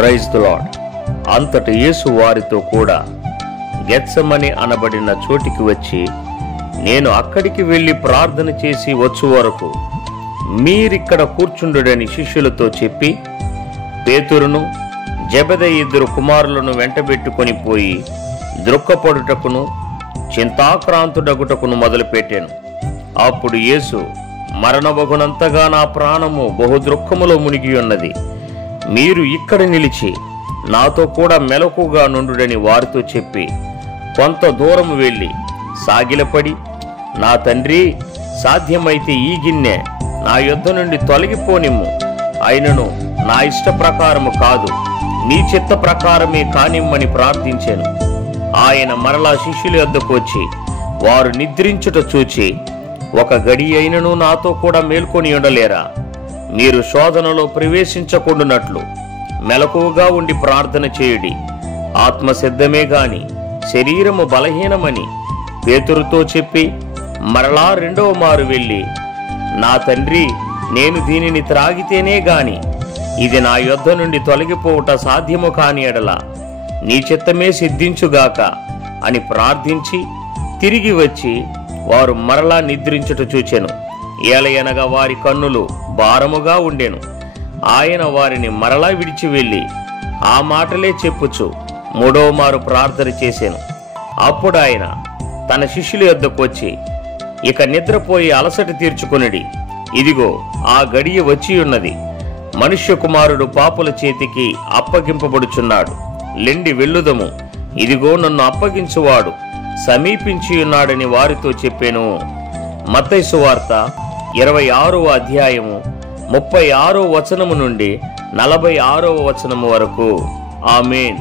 Praise the lord. అంతట యేసు వారితో కూడా గెత్సెమని అనబడిన చోటికి వచ్చి, నేను అక్కడికి వెళ్ళి ప్రార్థన చేసి వచ్చు వరకు మీరిక్కడ కూర్చుండుడని శిష్యులతో చెప్పి, పేతురును జెబెదయి ఇద్దరు కుమారులను వెంటబెట్టుకొని పోయి ద్రుక్కపడుటకును చింతాక్రాంతుడగుటకును మొదలుపెట్టాను. అప్పుడు యేసు, మరణమగునంతగా నా ప్రాణము బహుదృక్కములో మునిగి ఉన్నది, మీరు ఇక్కడ నిలిచి నాతో కూడా మెలకుగా నుండుడని వారితో చెప్పి కొంత దూరం వెళ్ళి సాగిలపడి, నా తండ్రి, సాధ్యమైతే ఈ గిన్నె నా యొద్ద నుండి తొలగిపోనిమ్ము, అయినను నా ఇష్ట ప్రకారము కాదు, నీ చిత్త ప్రకారమే కానిమ్మని ప్రార్థించాను. ఆయన మరలా శిష్యుల యొద్దకు వచ్చి వారు నిద్రించుట చూచి, ఒక గడి అయినను నాతో కూడా మేల్కొని ఉండలేరా? మీరు శోధనలో ప్రవేశించకుండునట్లు మెలకువగా ఉండి ప్రార్థన చేయుడి. ఆత్మ సిద్ధమే గాని శరీరము బలహీనమని పేతురుతో చెప్పి మరలా రెండవ మారు వెళ్ళి, నా తండ్రి, నేను దీనిని త్రాగితేనే గాని ఇది నా యొద్ద నుండి తొలగిపోవుట సాధ్యము కాని ఎడల నీ చిత్తమే సిద్ధించుగాక అని ప్రార్థించి తిరిగి వచ్చి వారు మరలా నిద్రించుట చూచెను. ఏలయనగా వారి కన్నులు భారముగా ఉండెను. ఆయన వారిని మరలా విడిచి వెళ్ళి ఆ మాటలే చెప్పుచు మూడవ మారు ప్రార్థన చేసెను. అప్పుడు ఆయన తన శిష్యుల యొద్దకు వచ్చి, ఇక నిద్రపోయి అలసట తీర్చుకొనిడి, ఇదిగో ఆ గడియ వచ్చి ఉన్నది, మనుష్య కుమారుడు పాపుల చేతికి అప్పగింపబడుచున్నాడు, లెండి వెళ్ళుదము, ఇదిగో నన్ను అప్పగించువాడు సమీపించి ఉన్నాడని వారితో చెప్పాను. మత్తయి సువార్త 26వ అధ్యాయము 36వ వచనము నుండి 46వ వచనము వరకు. ఆమేన్.